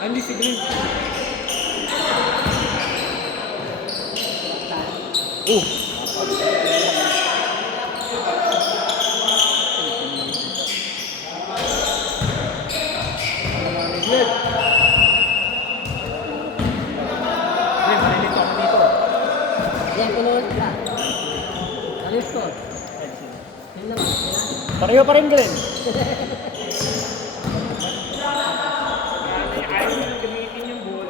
Hindi si Green. Pareho pa rin, Glenn. Ayaw nyo gamitin yung ball.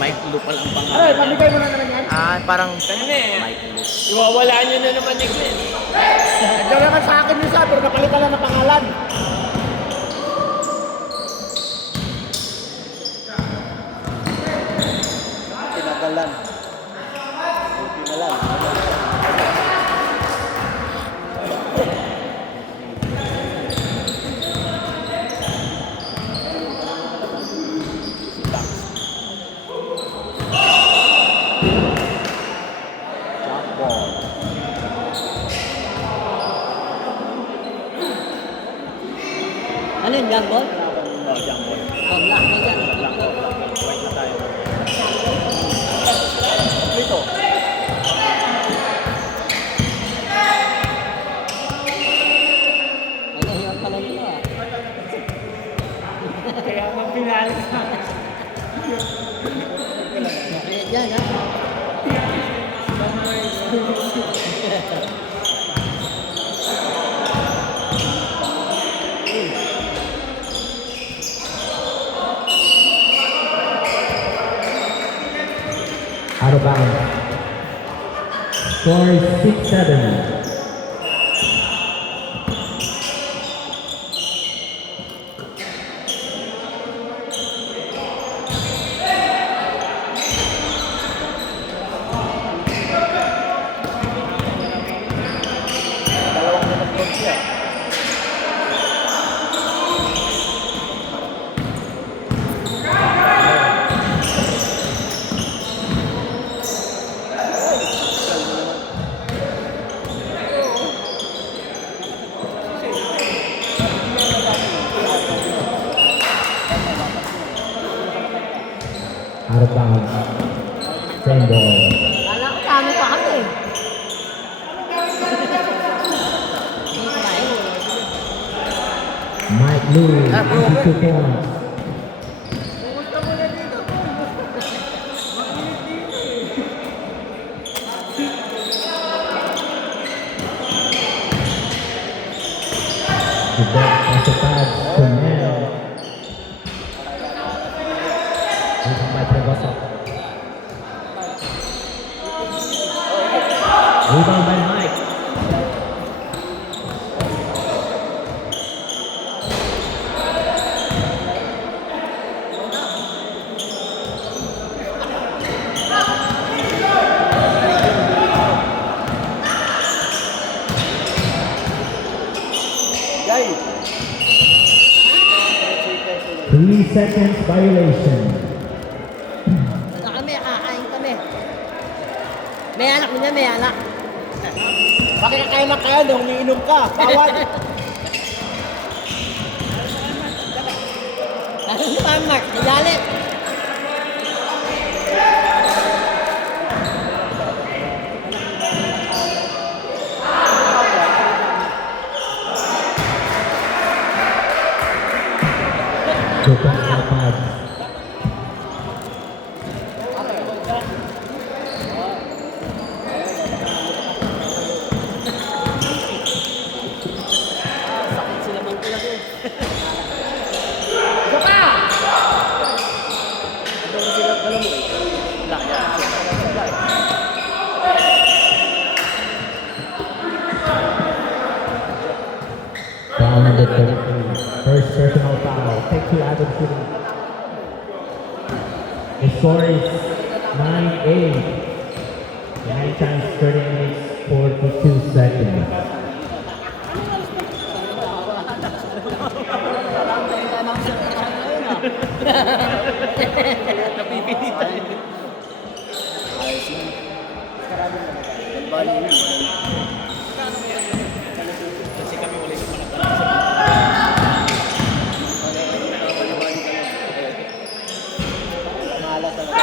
Mike Lu pala ang pangalan. Ay, pamigay mo na naman yan. Parang Kanina eh. Mike Lu. Iwawalaan nyo na naman ni Glenn. Nagdawa ka sa akin yung pero napalitan lang ng pangalan. Tinagalan. Buti na lang. Ano yung jump ball? Oh, jump ball. Pag-lock na dyan. Lang ko. White na tayo. Dito. Ay, nahiwag pala nito ah. Kaya mang pinali sa akin. Kaya dyan ah. Out of bounds. Score is 6-7. Dalawang minute siya. Out of bounds. Same ball. Kala ko tama pa kami. Hindi tayo. Mike Lu, 52 points. The back of the pads to Mel. Rebound by Prevost. Rebound by Mike. Guy. 3 seconds violation. Ano kami, kakain kami. May anak mo niya, may anak. Bakit kakain kaya nung umiinom ka? Bawal. Ano si Ma'am Mark? Nagalit. 2 points by Pads. Sakit sila magkulag eh. Foul number 33. First personal foul. Take 2 Adam City. The score is 9-8. 9 times 30 minutes, 42 seconds. Napipilitan. Ayos yun. Karaming naman. Bali yun. Kasi kami wala yung managalan Malas talaga.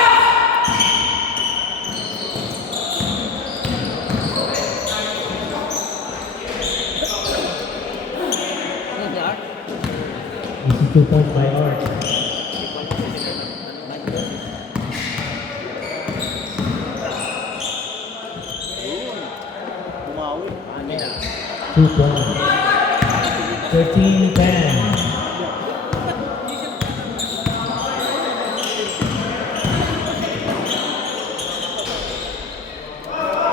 Easy 2 points by Art. Bumawi. 2 points. 13-10.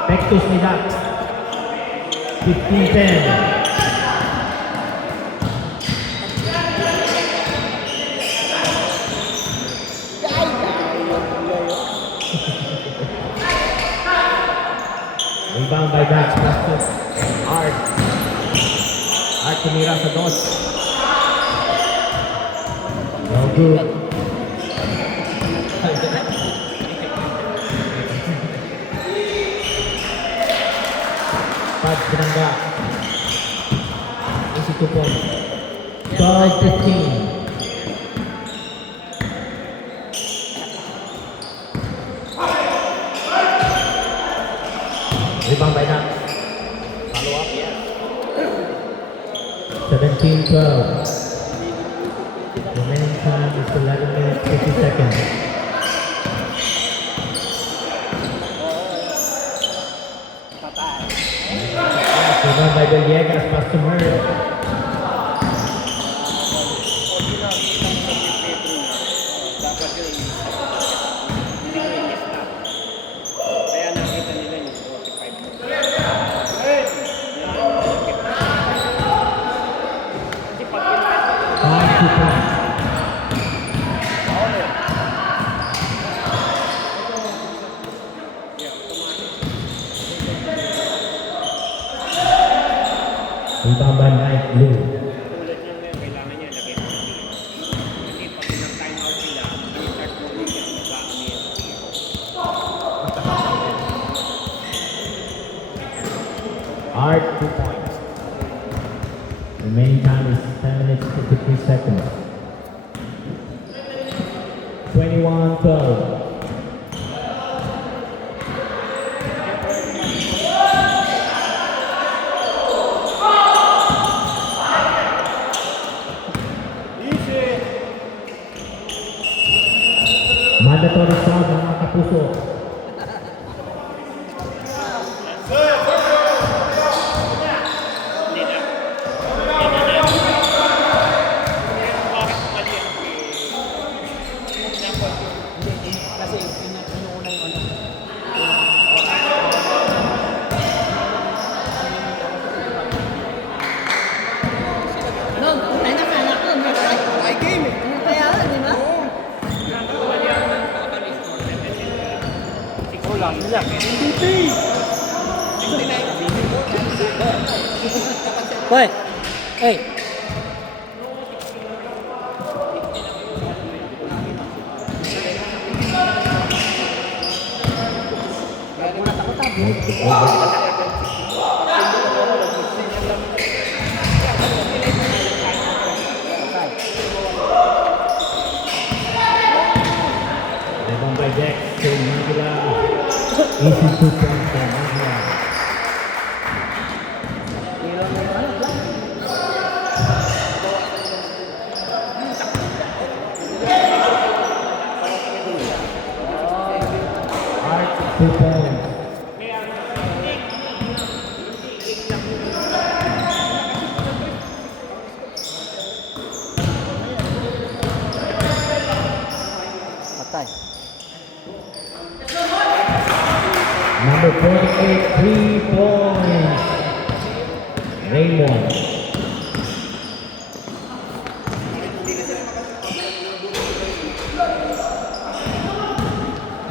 Pectus ni Dax. 15-10. Rebound by Dax. Pectus. Art. Art tumira sa dos. No good. Pads pinangga. Easy 2 points. 12-15. Rebound by Dax. follow up yan 17-12. Remaining time is 11 minutes 50 seconds. Rebound by Villegas, pass to Murray. Dapat yun. Hindi ko i-stop. Kaya nakita nila yung 45 mo. Kasi pag pinaka 5 2 points. Rebound by Mike Blue. tulad niya ngayon, kailangan niya lagay mo ng tiro. Kasi pag nag-time out sila, mag-start mo ulit yan, mag-aami yung tiro. Art 2 points. Remaining time is 10 minutes 53 seconds. 21-12. Mandatory foul ng mga kapuso. Hindi na. Bakit mali ang Kasi inuuna yung ano. No, tayo na kanak ko. Ay, game eh. Kaya, di ba? Ikaw lang nila. Hoy! Hey! Rebound by Dex to Manila. Easy 2 points for Manila. 2 points. Patay. Number 48, 3 points. Raymond.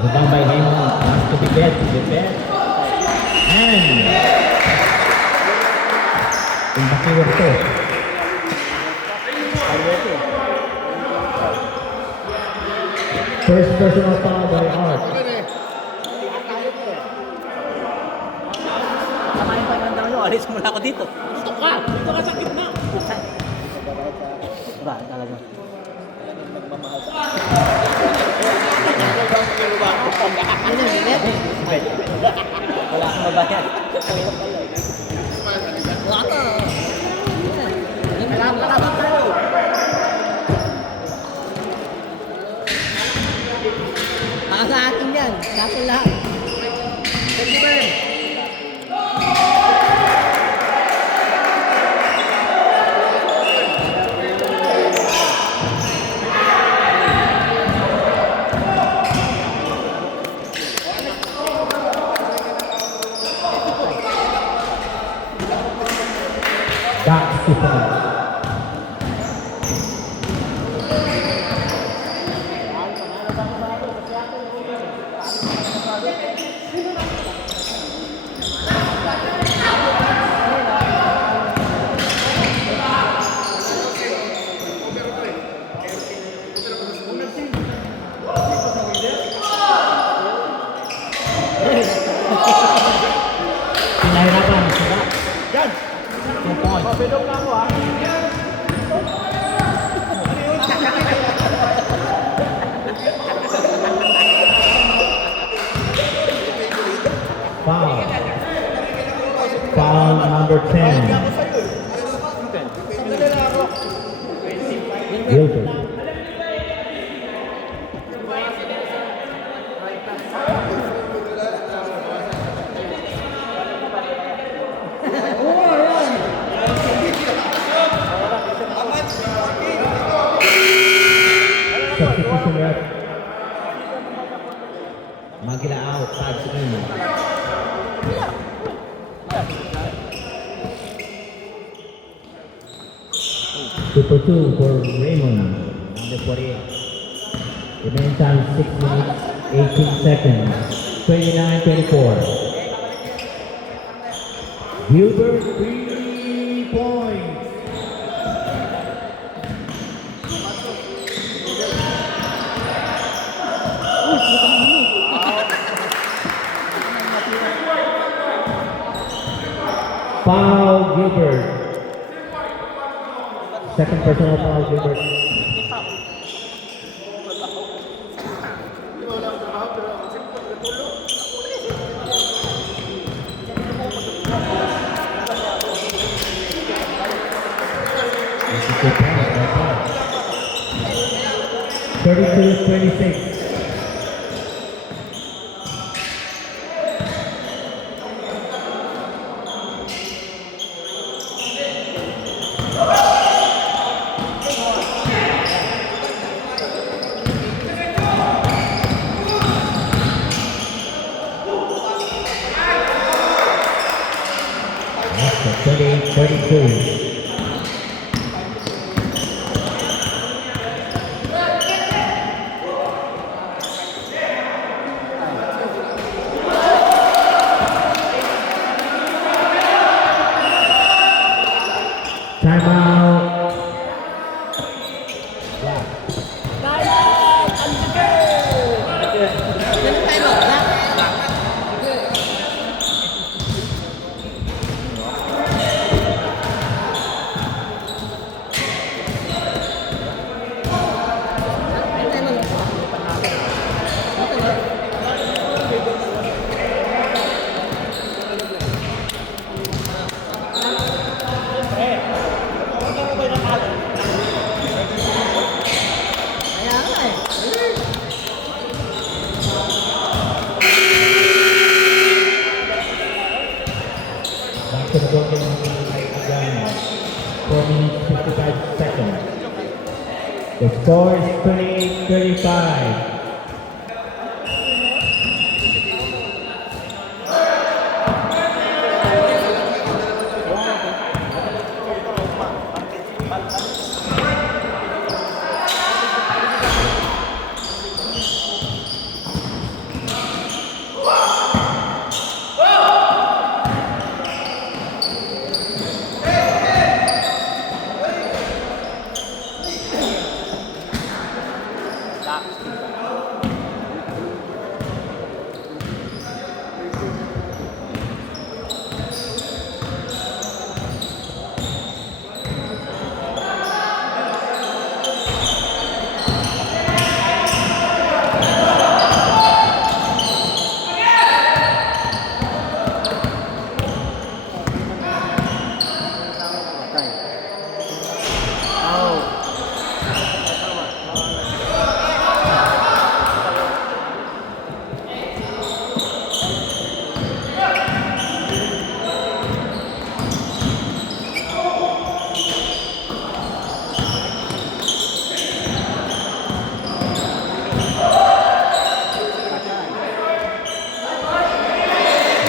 Rebound by Raymond. Wants to be bed. And in the favor to. First personal foul by Art. Tama yung pagkanda nyo. Alis muna ako dito. Dito ka sa gitna. Ba, talaga. Ano yung bilet? Wala akong mabayad. Wala ka. Kalaban tayo. Sa atin yan. Sa atin lahat. That's 2 points. Pinahirapan, sila. Yan. 2 points. Bilog na ako ha. Foul. Foul number 10. Gilbert. Substitution ref. Magila out, 5 seconds. Super 2 for Raymond, number 48. Remaining time 6 minutes, 18 seconds. 29-24. Gilbert, 3 points. Foul Gilbert. Second personal foul Gilbert. This is good pass, no foul. 32-26. That's 38-32. Timeout. Black. Ganun tayo, wala. Kaya nga eh. The score is 28-35.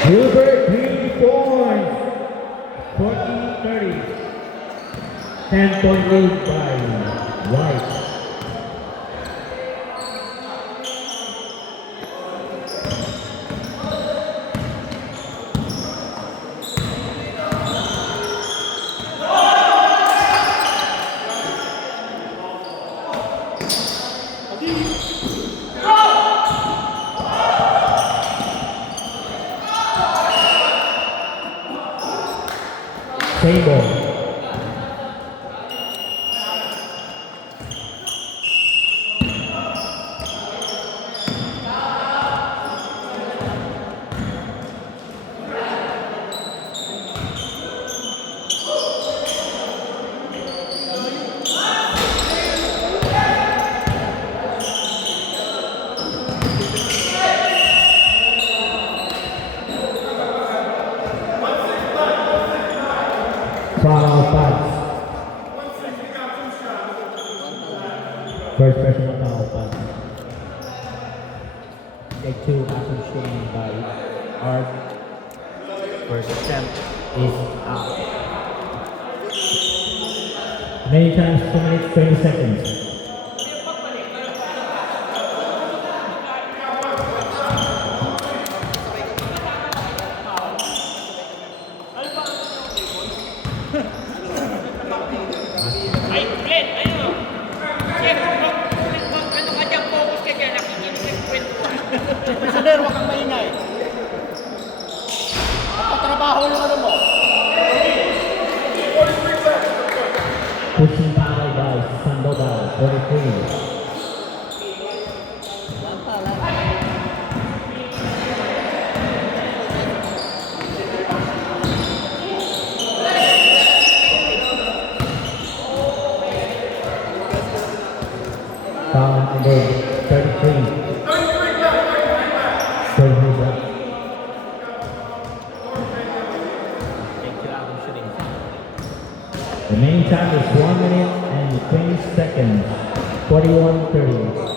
Gilbert Green points. 14-30. 10-point lead by White. Table. Foul pass. First personal foul pass. Take two after shooting by Art. First attempt is out. Many times 2 minutes 30 seconds. Ay, Glenn, ano? Chef, ano ka dyan? Focus ka dyan. Nakikinig ka yung kwentuhan. Prisoner, huwag kang maingay. Magpatrabaho yung ano mo. Pushing foul by Sandoval, 43. Foul number 33. Third up. The main time is 1 minute and 20 seconds. 41-30.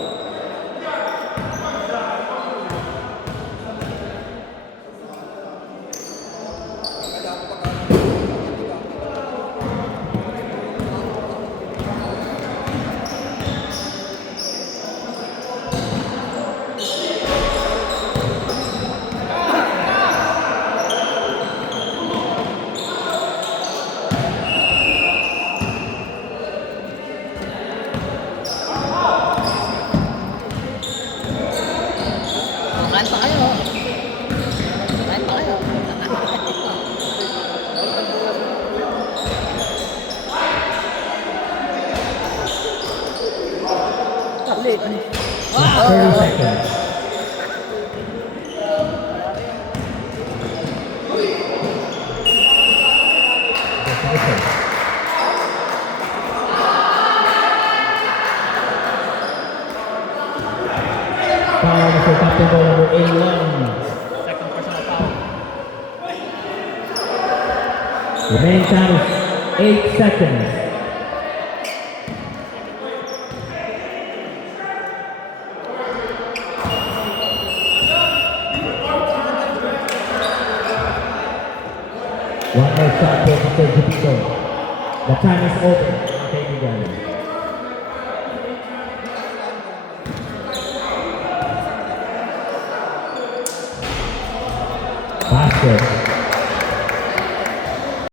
Kanta kayo. Kanta kayo. Talit. 30 seconds. Foul for captain goal number 81. Second personal foul. Remaining time is 8 seconds. One more shot for Mr. Jupito. The time is over. Okay, together. Basket.